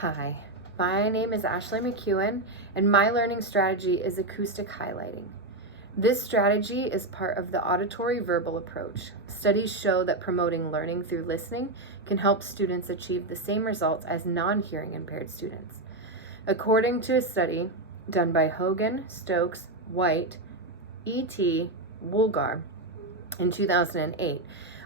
Hi, my name is Ashley McEwen, and my learning strategy is acoustic highlighting. This strategy is part of the auditory verbal approach. Studies show that promoting learning through listening can help students achieve the same results as non-hearing impaired students. According to a study done by Hogan, Stokes, White, E.T., Woolgar in 2008,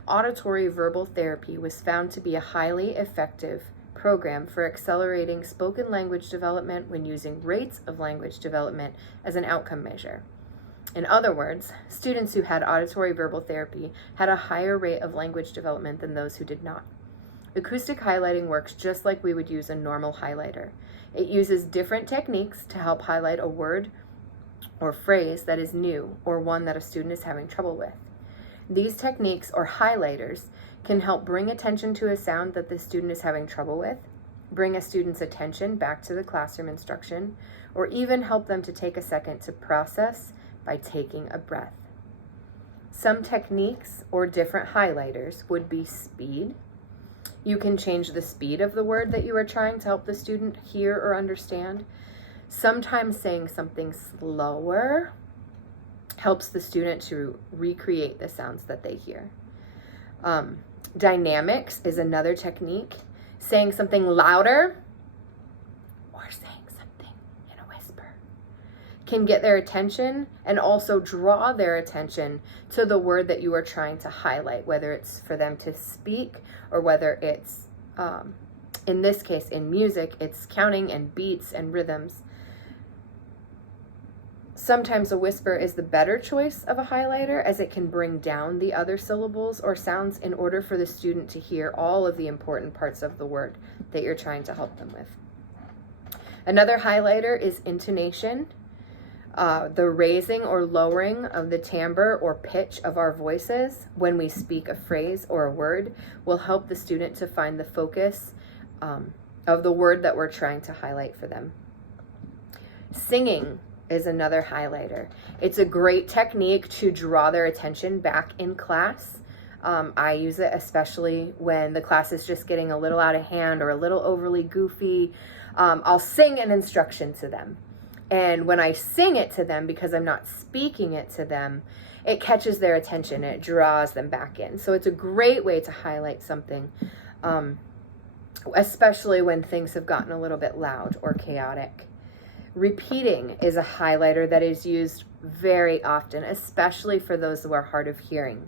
auditory verbal therapy was found to be a highly effective program for accelerating spoken language development when using rates of language development as an outcome measure. In other words, students who had auditory verbal therapy had a higher rate of language development than those who did not. Acoustic highlighting works just like we would use a normal highlighter. It uses different techniques to help highlight a word or phrase that is new or one that a student is having trouble with. These techniques, or highlighters, can help bring attention to a sound that the student is having trouble with, bring a student's attention back to the classroom instruction, or even help them to take a second to process by taking a breath. Some techniques or different highlighters would be speed. You can change the speed of the word that you are trying to help the student hear or understand. Sometimes saying something slower helps the student to recreate the sounds that they hear. Dynamics is another technique. Saying something louder or saying something in a whisper can get their attention and also draw their attention to the word that you are trying to highlight, whether it's for them to speak or whether it's, in this case, in music, it's counting and beats and rhythms. Sometimes a whisper is the better choice of a highlighter, as it can bring down the other syllables or sounds in order for the student to hear all of the important parts of the word that you're trying to help them with. Another highlighter is intonation. The raising or lowering of the timbre or pitch of our voices when we speak a phrase or a word will help the student to find the focus of the word that we're trying to highlight for them. Singing is another highlighter. It's a great technique to draw their attention back in class. I use it especially when the class is just getting a little out of hand or a little overly goofy. I'll sing an instruction to them. And when I sing it to them, because I'm not speaking it to them, it catches their attention and it draws them back in. So it's a great way to highlight something, especially when things have gotten a little bit loud or chaotic. Repeating is a highlighter that is used very often, especially for those who are hard of hearing.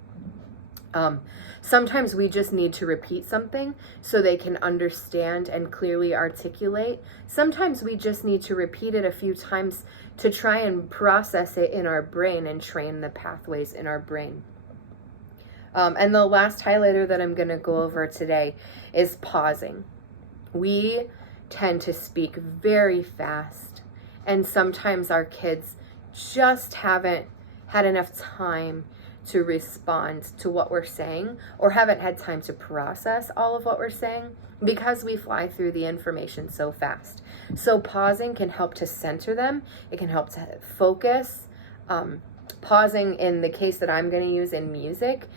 Sometimes we just need to repeat something so they can understand and clearly articulate. Sometimes we just need to repeat it a few times to try and process it in our brain and train the pathways in our brain. And the last highlighter that I'm going to go over today is pausing. We tend to speak very fast, and sometimes our kids just haven't had enough time to respond to what we're saying, or haven't had time to process all of what we're saying because we fly through the information so fast. So pausing can help to center them. It can help to focus. Pausing, in the case that I'm going to use in music,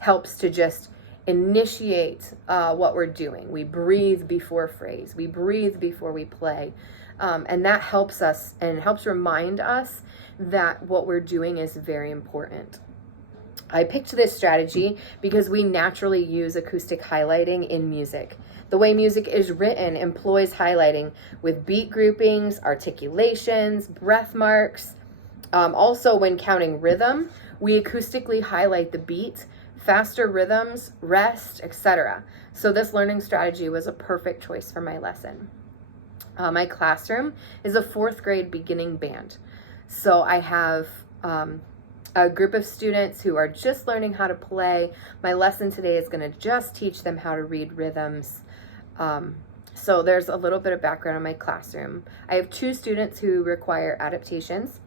helps to just initiate what we're doing. We breathe before phrase. We breathe before we play. And that helps us and helps remind us that what we're doing is very important. I picked this strategy because we naturally use acoustic highlighting in music. The way music is written employs highlighting with beat groupings, articulations, breath marks. Also, when counting rhythm, we acoustically highlight the beat, faster rhythms, rest, etc. So this learning strategy was a perfect choice for my lesson. My classroom is a 4th grade beginning band. So I have a group of students who are just learning how to play. My lesson today is going to just teach them how to read rhythms. So there's a little bit of background on my classroom. I have 2 students who require adaptations.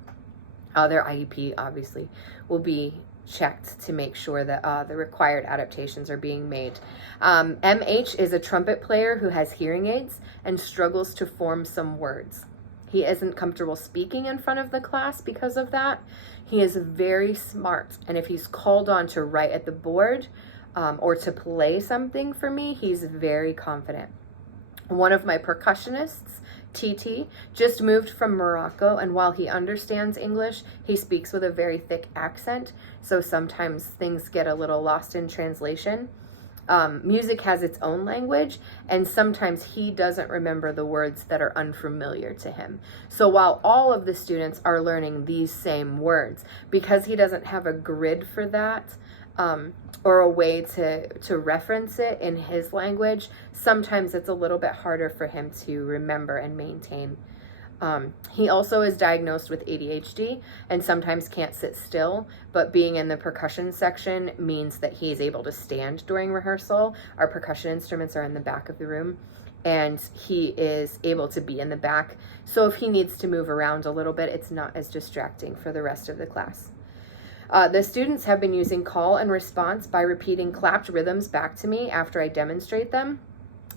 Their IEP obviously will be checked to make sure that the required adaptations are being made. MH is a trumpet player who has hearing aids and struggles to form some words. He isn't comfortable speaking in front of the class because of that. He is very smart, and if he's called on to write at the board or to play something for me, he's very confident. One of my percussionists, TT, just moved from Morocco, and while he understands English, he speaks with a very thick accent, so sometimes things get a little lost in translation. Music has its own language, and sometimes he doesn't remember the words that are unfamiliar to him. So while all of the students are learning these same words, because he doesn't have a grid for that, or a way to reference it in his language, sometimes it's a little bit harder for him to remember and maintain. He also is diagnosed with ADHD and sometimes can't sit still, but being in the percussion section means that he is able to stand during rehearsal. Our percussion instruments are in the back of the room, and he is able to be in the back. So if he needs to move around a little bit, it's not as distracting for the rest of the class. The students have been using call and response by repeating clapped rhythms back to me after I demonstrate them.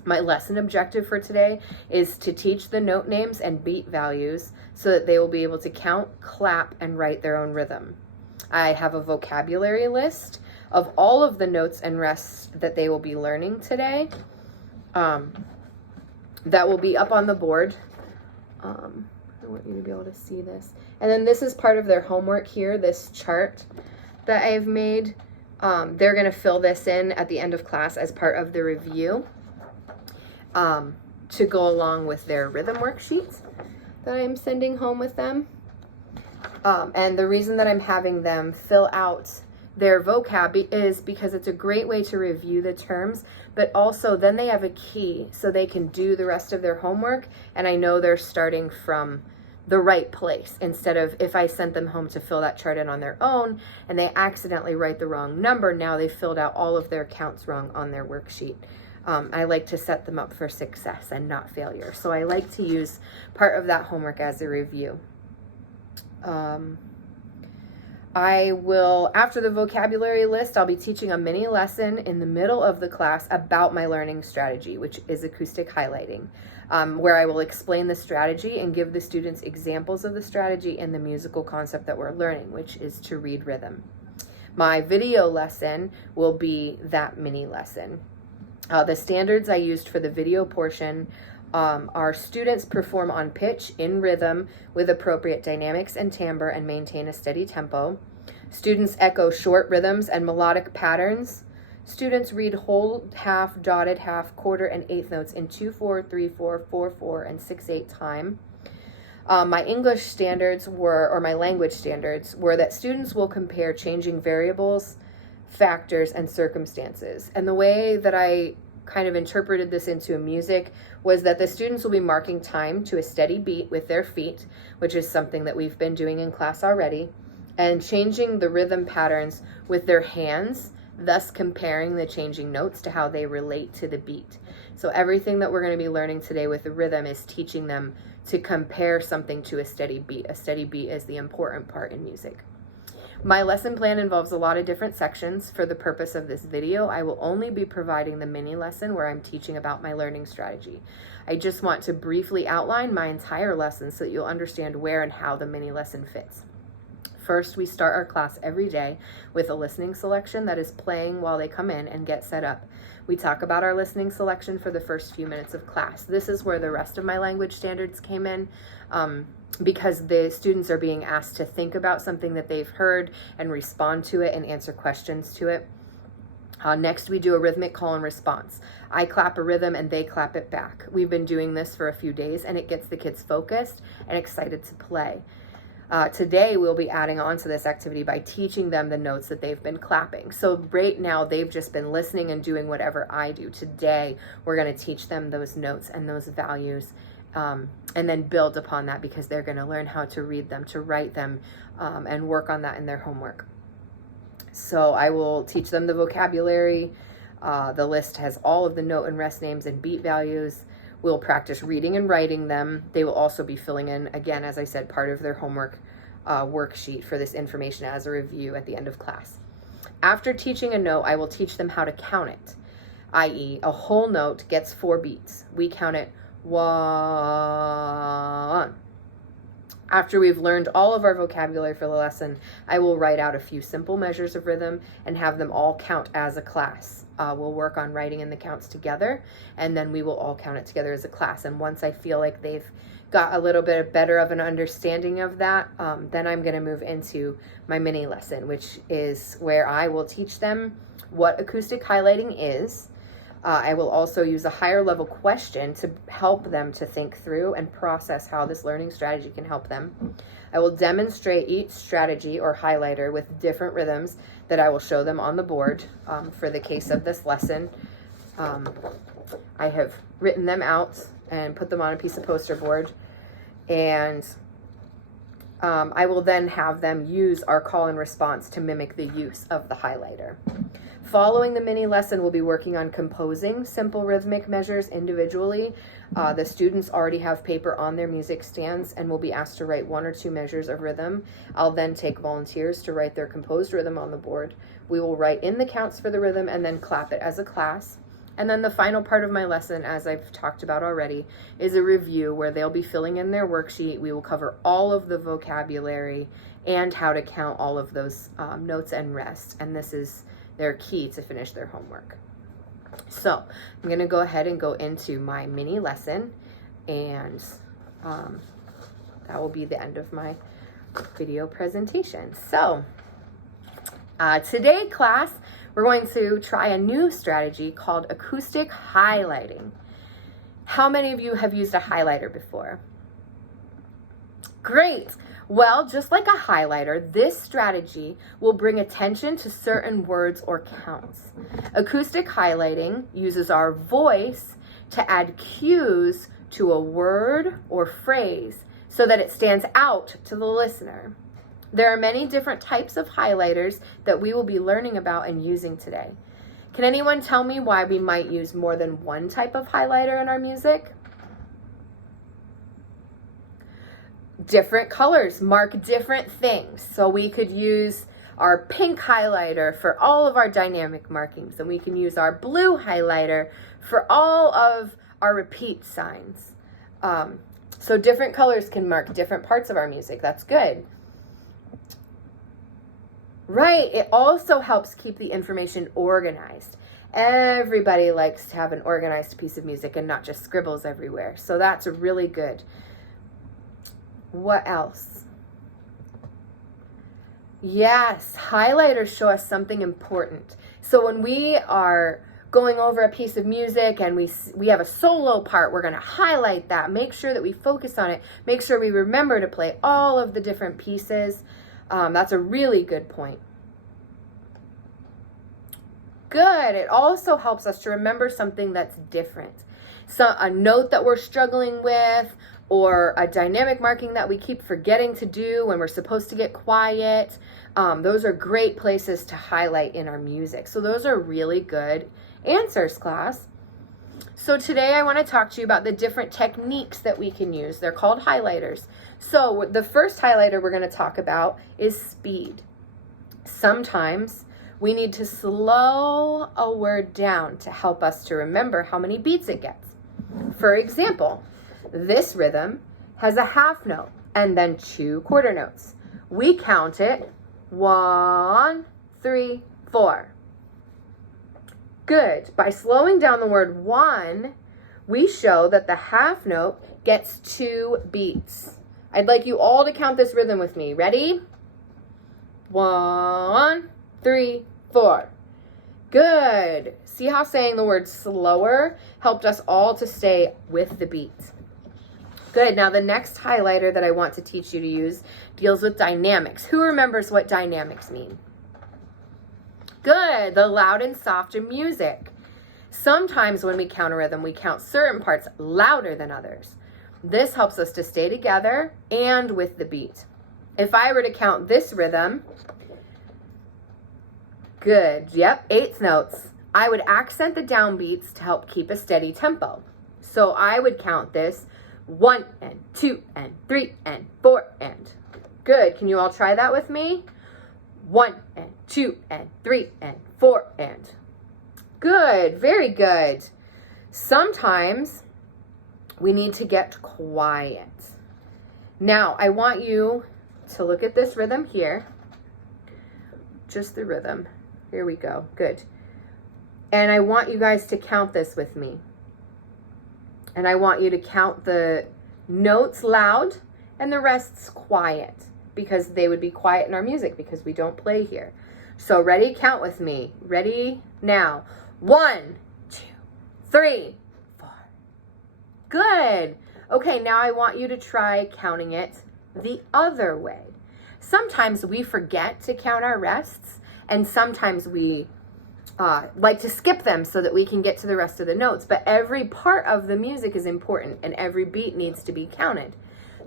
My lesson objective for today is to teach the note names and beat values so that they will be able to count, clap, and write their own rhythm. I have a vocabulary list of all of the notes and rests that they will be learning today. That will be up on the board. I want you to be able to see this. And then this is part of their homework here, this chart that I've made. They're going to fill this in at the end of class as part of the review, to go along with their rhythm worksheets that I'm sending home with them. And the reason that I'm having them fill out their vocab is because it's a great way to review the terms, but also then they have a key so they can do the rest of their homework, and I know they're starting from the right place, instead of if I sent them home to fill that chart in on their own and they accidentally write the wrong number, now they filled out all of their counts wrong on their worksheet. I like to set them up for success and not failure. So I like to use part of that homework as a review. I will, after the vocabulary list, I'll be teaching a mini lesson in the middle of the class about my learning strategy, which is acoustic highlighting, where I will explain the strategy and give the students examples of the strategy and the musical concept that we're learning, which is to read rhythm. My video lesson will be that mini lesson. The standards I used for the video portion are students perform on pitch in rhythm with appropriate dynamics and timbre and maintain a steady tempo. Students echo short rhythms and melodic patterns. Students read whole, half, dotted, half, quarter, and eighth notes in 2/4, 3/4, 4/4, and 6/8 time. My English standards or my language standards were that students will compare changing variables, factors, and circumstances. And the way that I kind of interpreted this into music was that the students will be marking time to a steady beat with their feet, which is something that we've been doing in class already, and changing the rhythm patterns with their hands, thus comparing the changing notes to how they relate to the beat. So everything that we're going to be learning today with the rhythm is teaching them to compare something to a steady beat. A steady beat is the important part in music. My lesson plan involves a lot of different sections. For the purpose of this video, I will only be providing the mini lesson where I'm teaching about my learning strategy. I just want to briefly outline my entire lesson so that you'll understand where and how the mini lesson fits. First, we start our class every day with a listening selection that is playing while they come in and get set up. We talk about our listening selection for the first few minutes of class. This is where the rest of my language standards came in, because the students are being asked to think about something that they've heard and respond to it and answer questions to it. Next, we do a rhythmic call and response. I clap a rhythm and they clap it back. We've been doing this for a few days and it gets the kids focused and excited to play. Today, we'll be adding on to this activity by teaching them the notes that they've been clapping. So right now, they've just been listening and doing whatever I do. Today, we're going to teach them those notes and those values, and then build upon that because they're going to learn how to read them, to write them, and work on that in their homework. So I will teach them the vocabulary. The list has all of the note and rest names and beat values. We'll practice reading and writing them. They will also be filling in, again, as I said, part of their homework worksheet for this information as a review at the end of class. After teaching a note, I will teach them how to count it, i.e. a whole note gets 4 beats. We count it 1. After we've learned all of our vocabulary for the lesson, I will write out a few simple measures of rhythm and have them all count as a class. We'll work on writing in the counts together, and then we will all count it together as a class. And once I feel like they've got a little bit better of an understanding of that, then I'm going to move into my mini lesson, which is where I will teach them what acoustic highlighting is. I will also use a higher level question to help them to think through and process how this learning strategy can help them. I will demonstrate each strategy or highlighter with different rhythms that I will show them on the board for the case of this lesson. I have written them out and put them on a piece of poster board, and I will then have them use our call and response to mimic the use of the highlighter. Following the mini lesson, we'll be working on composing simple rhythmic measures individually. The students already have paper on their music stands and will be asked to write 1 or 2 measures of rhythm. I'll then take volunteers to write their composed rhythm on the board. We will write in the counts for the rhythm and then clap it as a class. And then the final part of my lesson, as I've talked about already, is a review where they'll be filling in their worksheet. We will cover all of the vocabulary and how to count all of those notes and rest. And this is their key to finish their homework. So I'm going to go ahead and go into my mini lesson, and that will be the end of my video presentation. So today, class, we're going to try a new strategy called acoustic highlighting. How many of you have used a highlighter before? Great. Well, just like a highlighter, this strategy will bring attention to certain words or counts. Acoustic highlighting uses our voice to add cues to a word or phrase so that it stands out to the listener. There are many different types of highlighters that we will be learning about and using today. Can anyone tell me why we might use more than one type of highlighter in our music? Different colors mark different things. So we could use our pink highlighter for all of our dynamic markings, and we can use our blue highlighter for all of our repeat signs. So different colors can mark different parts of our music. That's good. Right, it also helps keep the information organized. Everybody likes to have an organized piece of music and not just scribbles everywhere. So that's really good. What else? Yes, highlighters show us something important. So when we are going over a piece of music and we have a solo part, we're going to highlight that. Make sure that we focus on it. Make sure we remember to play all of the different pieces. That's a really good point. Good. It also helps us to remember something that's different. So a note that we're struggling with, or a dynamic marking that we keep forgetting to do when we're supposed to get quiet. Those are great places to highlight in our music. So those are really good answers, class. So today I want to talk to you about the different techniques that we can use. They're called highlighters. So the first highlighter we're going to talk about is speed. Sometimes we need to slow a word down to help us to remember how many beats it gets. For example, this rhythm has a half note and then 2 quarter notes. We count it 1, 3, 4. Good. By slowing down the word 1, we show that the half note gets 2 beats. I'd like you all to count this rhythm with me. Ready? 1, 3, 4. Good. See how saying the word slower helped us all to stay with the beat. Good. Now the next highlighter that I want to teach you to use deals with dynamics. Who remembers what dynamics mean? Good. The loud and soft in music. Sometimes when we count a rhythm, we count certain parts louder than others. This helps us to stay together and with the beat. If I were to count this rhythm, good. Yep, 8th notes. I would accent the downbeats to help keep a steady tempo. So I would count this 1 and 2 and 3 and 4 and. Good. Can you all try that with me? 1 and 2 and 3 and 4 and. Good. Very good. Sometimes we need to get quiet. Now, I want you to look at this rhythm here. Just the rhythm. Here we go. Good. And I want you guys to count this with me. And I want you to count the notes loud and the rest's quiet, because they would be quiet in our music because we don't play here. So ready? Count with me. Ready? Now. 1, 2, 3, 4. Good. Okay, now I want you to try counting it the other way. Sometimes we forget to count our rests, and sometimes we like to skip them so that we can get to the rest of the notes. But every part of the music is important, and every beat needs to be counted.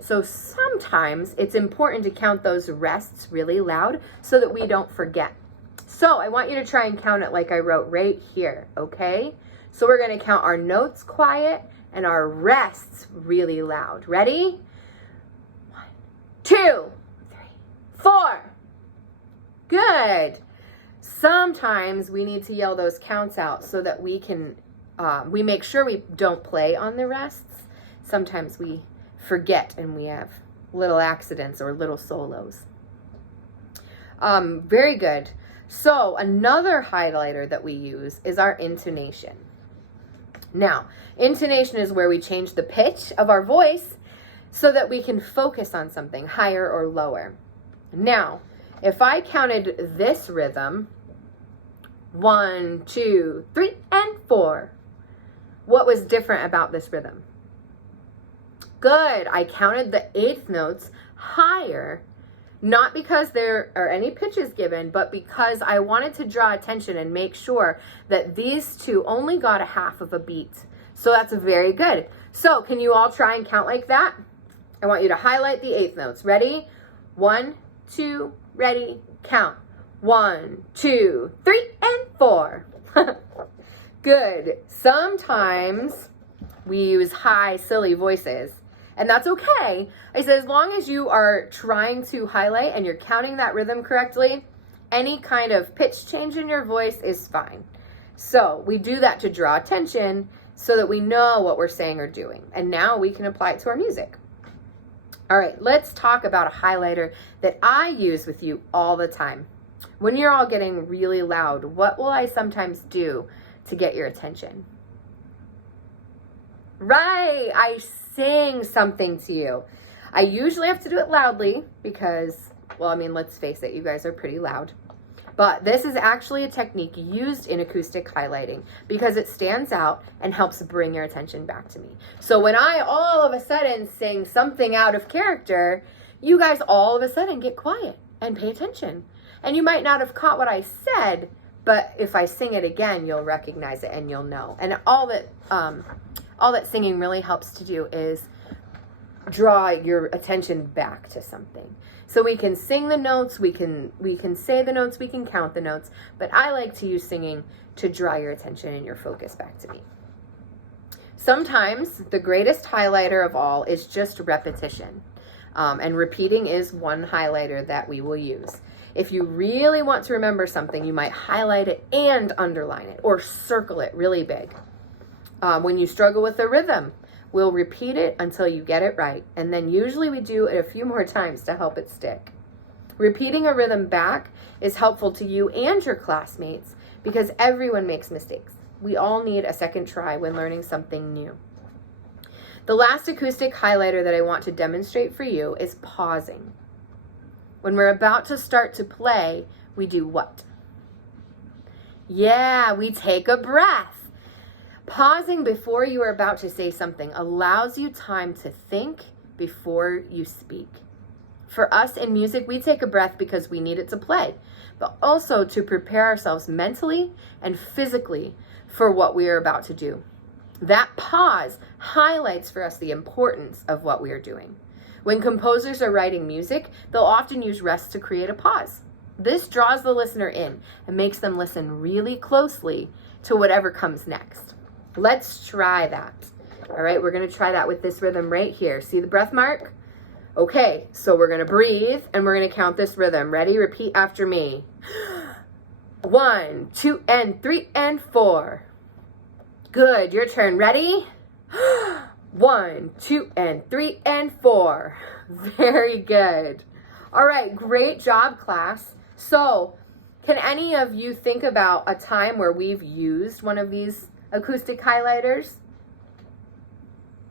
So sometimes it's important to count those rests really loud so that we don't forget. So I want you to try and count it like I wrote right here, okay? So we're going to count our notes quiet and our rests really loud. Ready? 1, 2, 3, 4. Good. Sometimes we need to yell those counts out so that we can, we make sure we don't play on the rests. Sometimes we forget and we have little accidents or little solos. Very good. So another highlighter that we use is our intonation. Now, intonation is where we change the pitch of our voice so that we can focus on something higher or lower. Now, if I counted this rhythm, 1, 2, 3, and 4, what was different about this rhythm? Good. I counted the eighth notes higher, not because there are any pitches given, but because I wanted to draw attention and make sure that these two only got a half of a beat. So that's very good. So can you all try and count like that? I want you to highlight the eighth notes. Ready? 1, 2, ready, count. 1, 2, 3, and 4. Good. Sometimes we use high, silly voices, and that's okay. I said, as long as you are trying to highlight and you're counting that rhythm correctly, any kind of pitch change in your voice is fine. So we do that to draw attention so that we know what we're saying or doing. And now we can apply it to our music. All right, let's talk about a highlighter that I use with you all the time. When you're all getting really loud, what will I sometimes do to get your attention? Right, I sing something to you. I usually have to do it loudly because, well, I mean, let's face it, you guys are pretty loud. But this is actually a technique used in acoustic highlighting because it stands out and helps bring your attention back to me. So when I all of a sudden sing something out of character, you guys all of a sudden get quiet and pay attention. And you might not have caught what I said, but if I sing it again, you'll recognize it and you'll know. And all that singing really helps to do is draw your attention back to something. So we can sing the notes, we can say the notes, we can count the notes, but I like to use singing to draw your attention and your focus back to me. Sometimes the greatest highlighter of all is just repetition. And repeating is one highlighter that we will use. If you really want to remember something, you might highlight it and underline it or circle it really big. When you struggle with the rhythm, we'll repeat it until you get it right. And then usually we do it a few more times to help it stick. Repeating a rhythm back is helpful to you and your classmates because everyone makes mistakes. We all need a second try when learning something new. The last acoustic highlighter that I want to demonstrate for you is pausing. When we're about to start to play, we do what? Yeah, we take a breath. Pausing before you are about to say something allows you time to think before you speak. For us in music, we take a breath because we need it to play, but also to prepare ourselves mentally and physically for what we are about to do. That pause highlights for us the importance of what we are doing. When composers are writing music, they'll often use rest to create a pause. This draws the listener in and makes them listen really closely to whatever comes next. Let's try that. All right, we're going to try that with this rhythm right here. See the breath mark? Okay, so we're going to breathe and we're going to count this rhythm. Ready? Repeat after me. 1, 2, and 3, and 4. Good, your turn. Ready? 1, 2, and 3, and 4. Very good. All right, great job, class. So, can any of you think about a time where we've used one of these acoustic highlighters?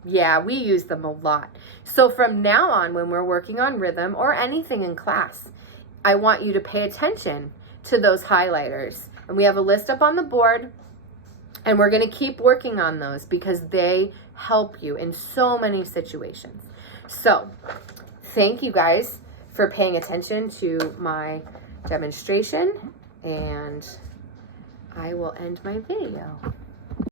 Yeah, we use them a lot. So from now on, when we're working on rhythm or anything in class, I want you to pay attention to those highlighters. And we have a list up on the board, and we're going to keep working on those because they help you in so many situations. So thank you guys for paying attention to my demonstration, and I will end my video.